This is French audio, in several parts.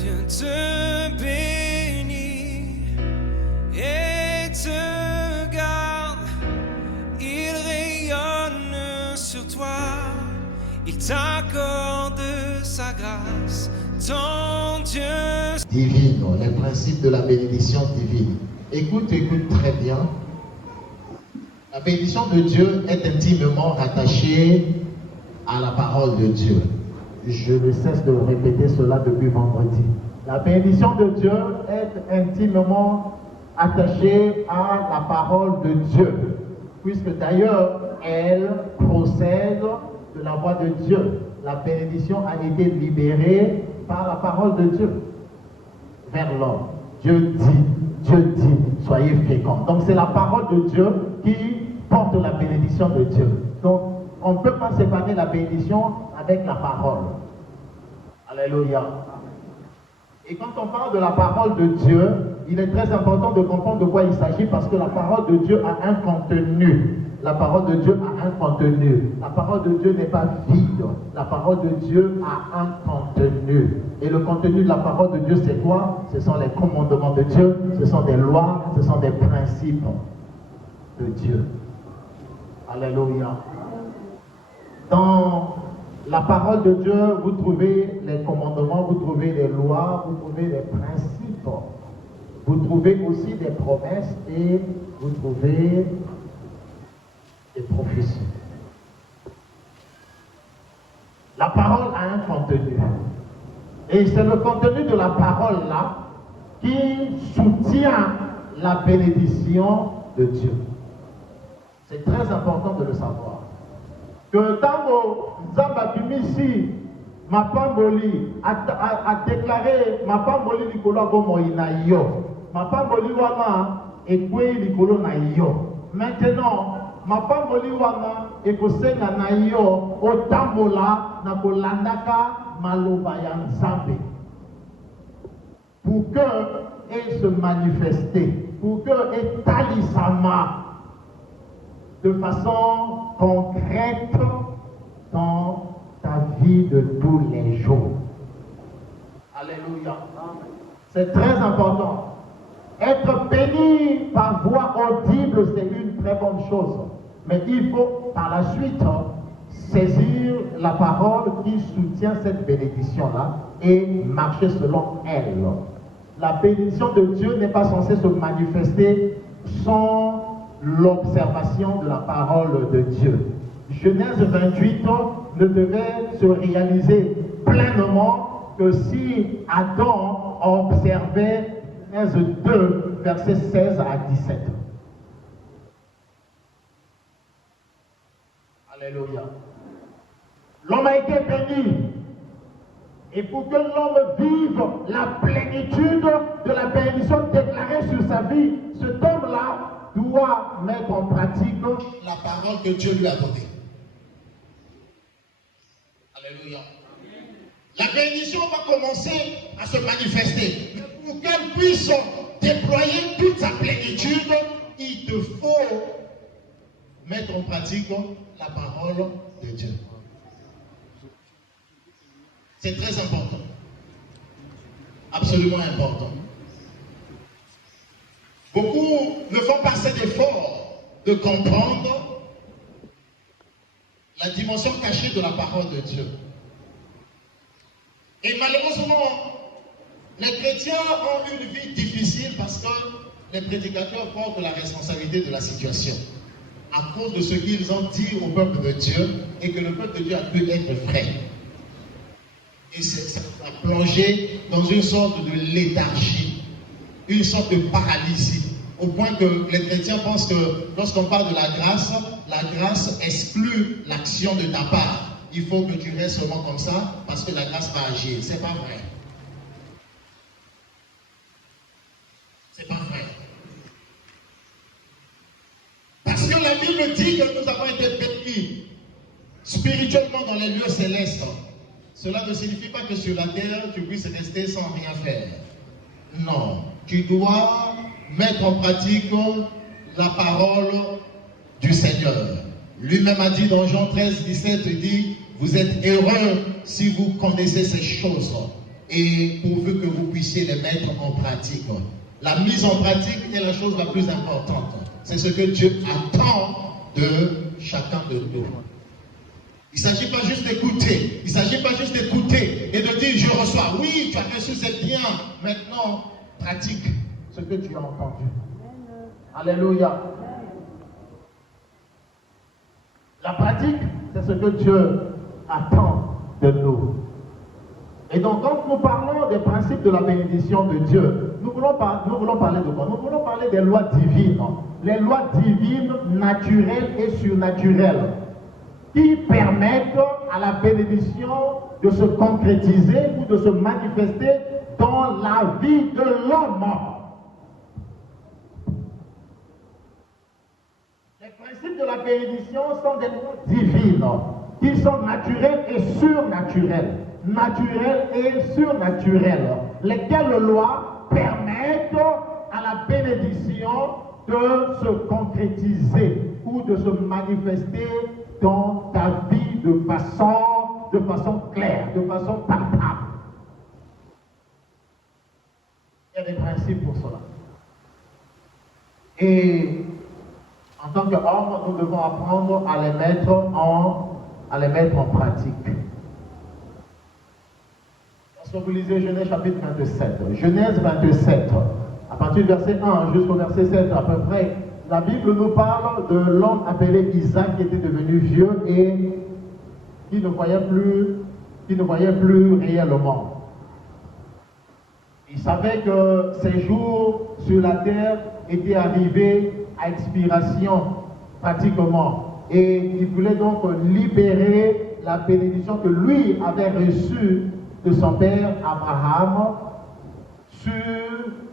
Dieu te bénit et te garde. Il rayonne sur toi, il t'accorde sa grâce, ton Dieu divine, les principes de la bénédiction divine. Écoute très bien. La bénédiction de Dieu est intimement rattachée à la parole de Dieu. Je ne cesse de répéter cela depuis vendredi. La bénédiction de Dieu est intimement attachée à la parole de Dieu, puisque d'ailleurs, elle procède de la voix de Dieu. La bénédiction a été libérée par la parole de Dieu vers l'homme. Dieu dit, soyez féconds. Donc c'est la parole de Dieu qui porte la bénédiction de Dieu. Donc on ne peut pas séparer la bénédiction avec la parole. Alléluia. Et quand on parle de la parole de Dieu, il est très important de comprendre de quoi il s'agit, parce que la parole de Dieu a un contenu. La parole de Dieu a un contenu. La parole de Dieu n'est pas vide. La parole de Dieu a un contenu. Et le contenu de la parole de Dieu, c'est quoi? Ce sont les commandements de Dieu, ce sont des lois, ce sont des principes de Dieu. Alléluia. Dans la parole de Dieu, vous trouvez les commandements, vous trouvez les lois, vous trouvez les principes. Vous trouvez aussi des promesses et vous trouvez des prophéties. La parole a un contenu. Et c'est le contenu de la parole là qui soutient la bénédiction de Dieu. C'est très important de le savoir. Que dans Zambabimisi, Mapamboli a déclaré Mapamboli Likolo Gomoïna yo. Mapamboli Wana Ekwe Likolo na yo. Maintenant, Mapamboli Wana Ekosenga na yo Otambola na Kolandaka Maloba ya Nzambe. Pour qu'elle se manifeste, pour qu'elle talisama de façon concrète dans ta vie de tous les jours. Alléluia. C'est très important. Être béni par voix audible, c'est une très bonne chose. Mais il faut par la suite saisir la parole qui soutient cette bénédiction-là et marcher selon elle. La bénédiction de Dieu n'est pas censée se manifester sans l'observation de la parole de Dieu. Genèse 28 ne devait se réaliser pleinement que si Adam observait Genèse 2, versets 16 à 17. Alléluia. L'homme a été béni. Et pour que l'homme vive la plénitude de la bénédiction déclarée sur sa vie, cet homme-là doit mettre en pratique la parole que Dieu lui a donnée. Alléluia. La bénédiction va commencer à se manifester. Mais pour qu'elle puisse déployer toute sa plénitude, il te faut mettre en pratique la parole de Dieu. C'est très important. Absolument important. Beaucoup ne font pas cet effort de comprendre la dimension cachée de la parole de Dieu. Et malheureusement, les chrétiens ont une vie difficile parce que les prédicateurs portent la responsabilité de la situation à cause de ce qu'ils ont dit au peuple de Dieu et que le peuple de Dieu a pu être vrai. Et ça a plongé dans une sorte de léthargie, une sorte de paralysie, au point que les chrétiens pensent que lorsqu'on parle de la grâce exclut l'action de ta part. Il faut que tu restes seulement comme ça parce que la grâce va agir. C'est pas vrai. C'est pas vrai. Parce que la Bible dit que nous avons été bénis spirituellement dans les lieux célestes. Cela ne signifie pas que sur la terre, tu puisses rester sans rien faire. Non. Tu dois mettre en pratique la parole du Seigneur. Lui-même a dit dans Jean 13, 17, il dit, vous êtes heureux si vous connaissez ces choses. et pourvu que vous puissiez les mettre en pratique. La mise en pratique est la chose la plus importante. C'est ce que Dieu attend de chacun de nous. Il ne s'agit pas juste d'écouter. Il ne s'agit pas juste d'écouter et de dire je reçois. Oui, tu as reçu, c'est bien. Maintenant, pratique ce que tu as entendu. Alléluia. La pratique, c'est ce que Dieu attend de nous. Et donc, quand nous parlons des principes de la bénédiction de Dieu, nous voulons parler de quoi? Nous voulons parler des lois divines. Les lois divines, naturelles et surnaturelles, qui permettent à la bénédiction de se concrétiser ou de se manifester dans la vie de l'homme. Les principes de la bénédiction sont des lois divines, qui sont naturelles et surnaturelles. Naturelles et surnaturelles, lesquelles lois permettent à la bénédiction de se concrétiser ou de se manifester dans ta vie de façon claire, de façon palpable. Il y a des principes pour cela. Et en tant qu'homme, nous devons apprendre à les mettre en pratique. Lorsque vous lisez Genèse chapitre 27, Genèse 27, à partir du verset 1 jusqu'au verset 7 à peu près, la Bible nous parle de l'homme appelé Isaac qui était devenu vieux et qui ne voyait plus réellement. Il savait que ses jours sur la terre étaient arrivés à expiration pratiquement. Et il voulait donc libérer la bénédiction que lui avait reçue de son père Abraham sur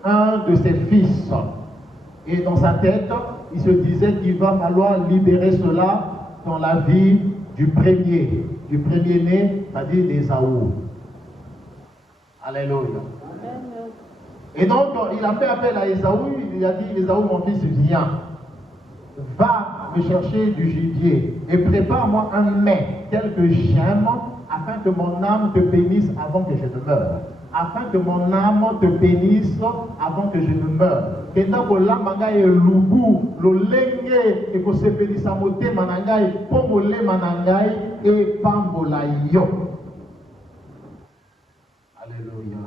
un de ses fils. Et dans sa tête, il se disait qu'il va falloir libérer cela dans la vie du premier-né, c'est-à-dire d'Ésaü. Alléluia. Et donc, il a fait appel à Ésaü, il a dit, Ésaü, mon fils, viens, va me chercher du gibier et prépare-moi un mets tel que j'aime, afin que mon âme te bénisse avant que je ne meure. Afin que mon âme te bénisse avant que je ne meure. Et tant que l'âme et l'ubu, le lenge, et que se bénisse à moté manangai, pomole manangai, et pambolayo. Alléluia.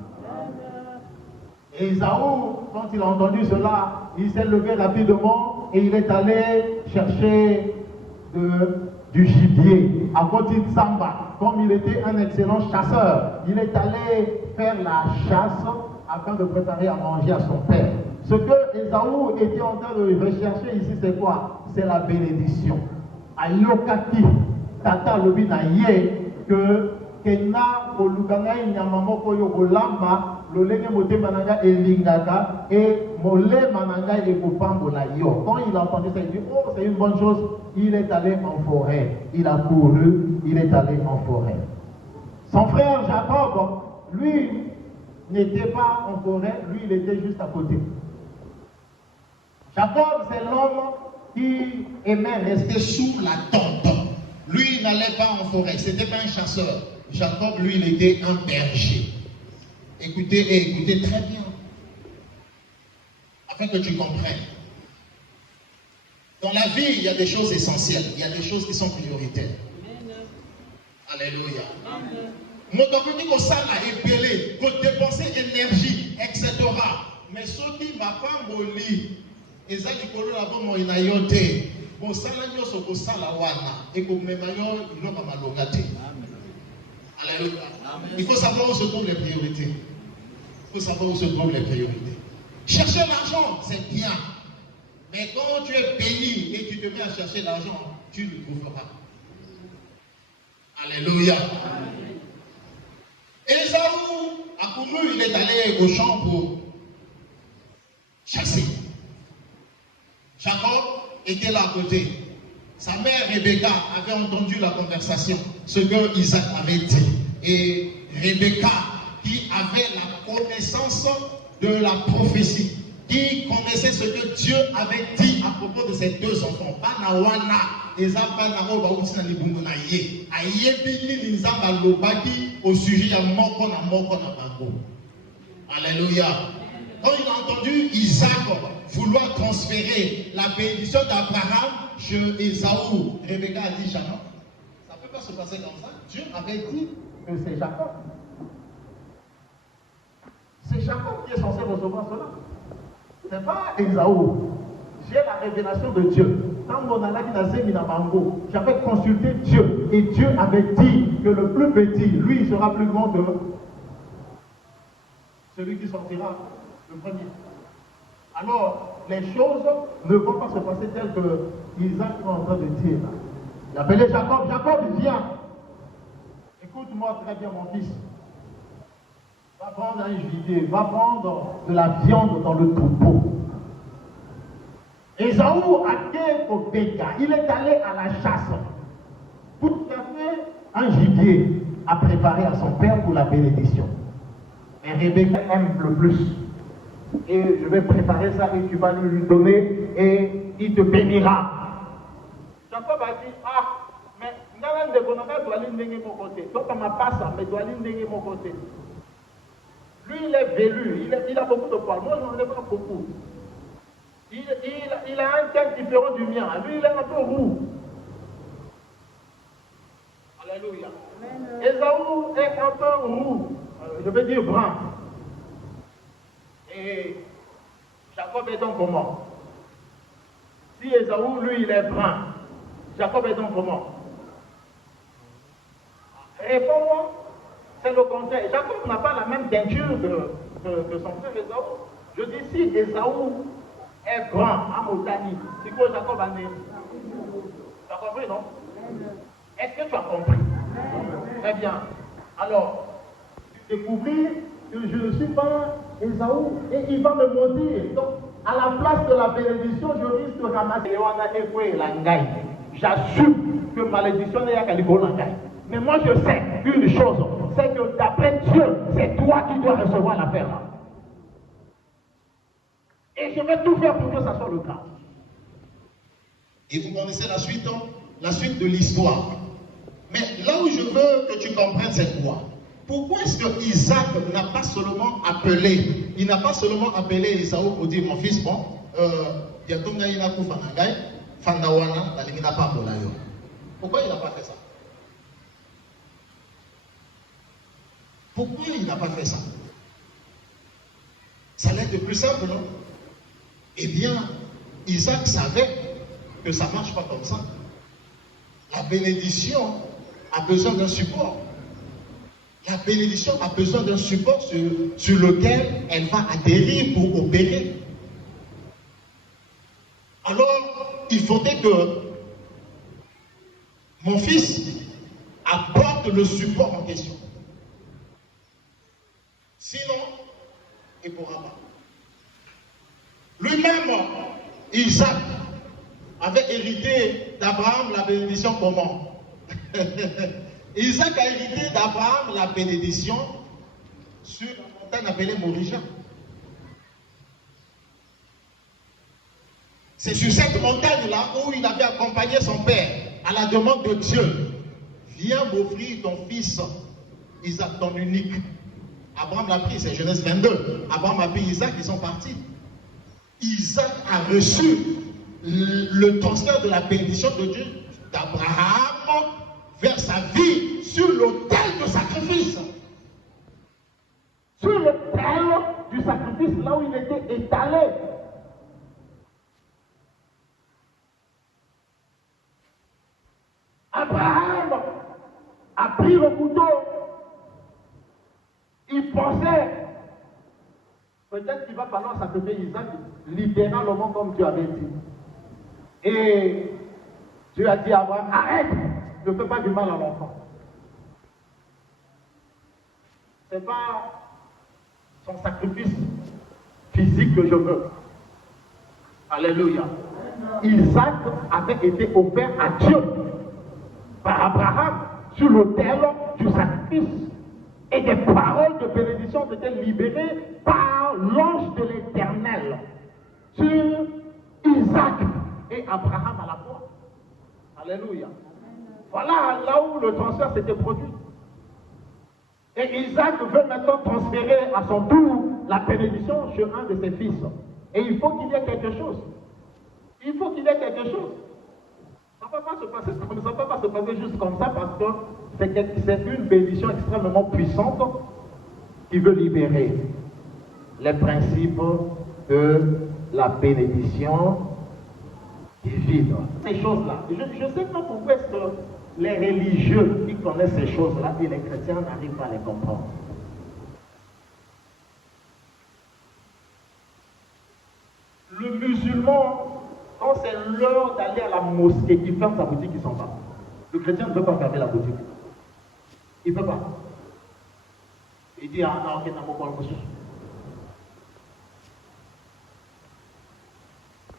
Et Ésaü, quand il a entendu cela, il s'est levé rapidement et il est allé chercher du gibier à côté de Samba. Comme il était un excellent chasseur, il est allé faire la chasse afin de préparer à manger à son père. Ce que Ésaü était en train de rechercher ici, c'est quoi? C'est la bénédiction. Ayokaki, tata lobi na ye, que kena olukangai nyamamoko yo olamba, lolenge mote mananga elingaka, et mole mananga ekopambola yo. Quand il a entendu ça, il dit, oh, c'est une bonne chose. Il est allé en forêt. Il a couru, il est allé en forêt. Son frère Jacob, lui, n'était pas en forêt, lui, il était juste à côté. Jacob, c'est l'homme qui aimait rester sous la tente. Lui, il n'allait pas en forêt, ce n'était pas un chasseur. Jacob, lui, il était un berger. Écoutez très bien, afin que tu comprennes. Dans la vie, il y a des choses essentielles, il y a des choses qui sont prioritaires. Alléluia. Motokuti ko sala epelé, ko dépenser énergie, etc. Mais ce qui m'a pas moli, ezali kolo la bomo inayote, ko sala nyoso ko sala wana, et ko memayo iloma malongate. Alléluia. Il faut savoir où se trouvent les priorités. Il faut savoir où se trouvent les priorités. Chercher l'argent, c'est bien. Mais quand tu es béni et tu te mets à chercher l'argent, tu le trouveras. Alléluia. Ésaü a couru, il est allé au champ pour chasser. Jacob était là à côté. Sa mère Rebecca avait entendu la conversation, ce que Isaac avait dit. Et Rebecca, qui avait la connaissance de la prophétie, qui connaissait ce que Dieu avait dit à propos de ses deux enfants. Banawana, au sujet de Moko na Bango. Alléluia. Quand il a entendu Isaac vouloir transférer la bénédiction d'Abraham chez Ésaü, Rebecca a dit jamais. Ça ne peut pas se passer comme ça. Dieu avait dit que c'est Jacob. C'est Jacob qui est censé recevoir cela. Ce n'est pas Ésaü. J'ai la révélation de Dieu. Quand mon Bango, j'avais consulté Dieu et Dieu avait dit que le plus petit, lui, il sera plus grand que celui qui sortira le premier. Alors, les choses ne vont pas se passer telles que Isaac est en train de dire. Il appelait Jacob, Jacob, viens. Écoute-moi très bien, mon fils. Va prendre un gibier, va prendre de la viande dans le troupeau. Ésaü a été au Béka. Il est allé à la chasse pour faire un gibier à préparer à son père pour la bénédiction. Et Rebecca aime le plus. Et je vais préparer ça et tu vas lui donner et il te bénira. Jacob a dit, ah, mais mon côté. Donc on m'a pas ça, mais doit aller mon côté. Lui, il est velu, il a beaucoup de poils. Moi, je n'en ai pas beaucoup. Il a un teint différent du mien. Lui, il est un peu roux. Alléluia. Ésaü est un peu roux. Je veux dire brun. Et Jacob est donc comment? Si Ésaü, lui, il est brun, Jacob est donc comment? Réponds-moi. C'est le contraire. Jacob n'a pas la même teinture que son frère Ésaü. Je dis si Ésaü est brun à Motani, c'est quoi Jacob a né? Tu as compris, non? Est-ce que tu as compris? Très bien. Alors, tu découvris que je ne suis pas Ésaü et il va me maudire. Donc, à la place de la bénédiction, je risque de ramasser. J'assume que malédiction n'est qu'à l'école. Mais moi, je sais une chose, c'est que d'après Dieu, c'est toi qui dois recevoir l'affaire là. Et je vais tout faire pour que ça soit le cas. Et vous connaissez la suite, hein? La suite de l'histoire. Mais là où je veux que tu comprennes cette quoi. Pourquoi est-ce que Isaac n'a pas seulement appelé, il n'a pas seulement appelé Ésaü pour dire mon fils, bon, pourquoi il n'a pas fait ça? Pourquoi il n'a pas fait ça? Ça allait être plus simple, non? Eh bien, Isaac savait que ça ne marche pas comme ça. La bénédiction a besoin d'un support. La bénédiction a besoin d'un support sur lequel elle va atterrir pour opérer. Alors, il faudrait que mon fils apporte le support en question. Sinon, il ne pourra pas. Lui-même, Isaac, avait hérité d'Abraham la bénédiction comment? Isaac a hérité d'Abraham la bénédiction sur la montagne appelée Moriah. C'est sur cette montagne-là où il avait accompagné son père à la demande de Dieu. Viens m'offrir ton fils, Isaac, ton unique. Abraham l'a pris, c'est Genèse 22. Abraham a pris Isaac, ils sont partis. Isaac a reçu le transfert de la bénédiction de Dieu d'Abraham vers sa vie sur l'autel de sacrifice. Sur l'autel du sacrifice, là où il était étalé. Abraham a pris le couteau. Il pensait, peut-être qu'il va falloir sacrifier Isaac littéralement comme Dieu avait dit. Et Dieu a dit à Abraham, arrête, ne fais pas du mal à l'enfant. Ce n'est pas son sacrifice physique que je veux. Alléluia. Isaac avait été offert à Dieu par Abraham sur l'autel du sacrifice. Et des paroles de bénédiction étaient libérées par l'ange de l'Éternel sur Isaac et Abraham à la fois. Alléluia. Voilà là où le transfert s'était produit. Et Isaac veut maintenant transférer à son tour la bénédiction sur un de ses fils. Et il faut qu'il y ait quelque chose. Il faut qu'il y ait quelque chose. Ça ne peut pas se passer comme ça, ça ne peut pas se passer juste comme ça parce que c'est une bénédiction extrêmement puissante qui veut libérer les principes de la bénédiction divine. Ces choses-là. Je ne sais pas pourquoi est-ce que les religieux qui connaissent ces choses-là et les chrétiens n'arrivent pas à les comprendre. Le musulman, quand c'est l'heure d'aller à la mosquée, il ferme sa boutique, il s'en va. Le chrétien ne peut pas fermer la boutique. Il ne peut pas. Il dit, ah non, ok, n'a pas le monsieur.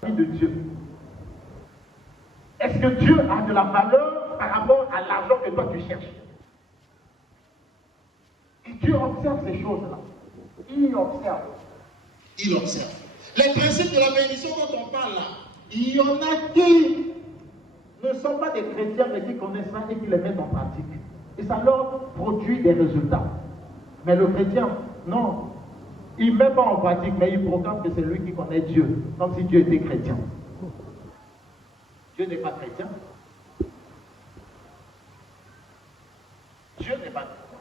De Dieu. Est-ce que Dieu a de la valeur par rapport à l'argent que toi tu cherches? Et Dieu observe ces choses-là. Il observe. Il observe. Les principes de la bénédiction dont on parle là, il y en a qui ne sont pas des chrétiens mais qui connaissent ça et qui les mettent en pratique. Et ça leur produit des résultats. Mais le chrétien, non. Il ne met pas en pratique, mais il proclame que c'est lui qui connaît Dieu, comme si Dieu était chrétien. Dieu n'est pas chrétien. Dieu n'est pas chrétien.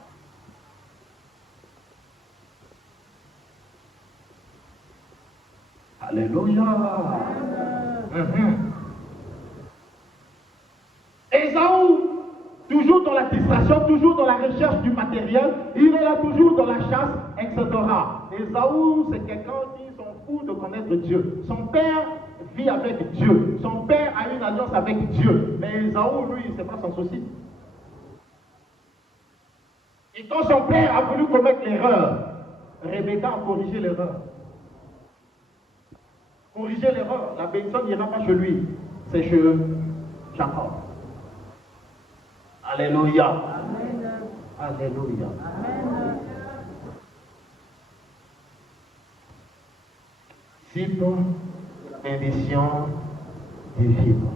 Alléluia. Ésaü, toujours dans la distraction, toujours dans la recherche du matériel, il est là toujours dans la chasse, etc. Ésaü, c'est quelqu'un qui s'en fout de connaître Dieu. Son père vit avec Dieu. Son père a une alliance avec Dieu. Mais Ésaü, lui, c'est pas son souci. Et quand son père a voulu commettre l'erreur, Rebecca a corrigé l'erreur. Corriger l'erreur. La bénédiction n'ira pas chez lui, c'est chez Jacob. Alléluia. Amen. Alléluia. Amen. Principe bénédiction divine.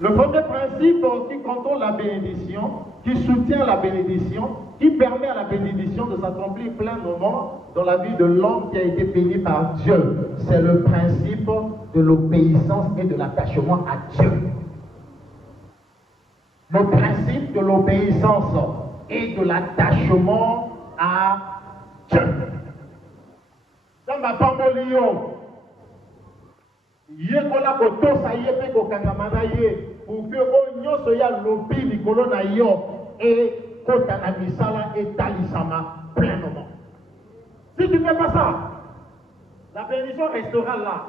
Le premier principe qui contrôle la bénédiction, qui soutient la bénédiction, qui permet à la bénédiction de s'accomplir pleinement dans la vie de l'homme qui a été béni par Dieu, c'est le principe de l'obéissance et de l'attachement à Dieu. Le principe de l'obéissance et de l'attachement à Dieu. Dans ma parole, yekola kotosa yepe kokangamana ye pour que onyo soya lobi likolo na yo et kota na misala et talisama pleinement. Si tu ne fais pas ça, la bénédiction restera là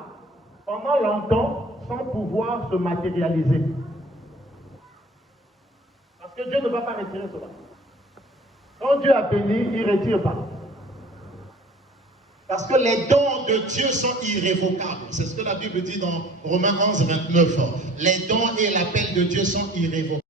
pendant longtemps sans pouvoir se matérialiser. Parce que Dieu ne va pas retirer cela. Quand Dieu a béni, il ne retire pas. Parce que les dons de Dieu sont irrévocables. C'est ce que la Bible dit dans Romains 11, 29. Les dons et l'appel de Dieu sont irrévocables.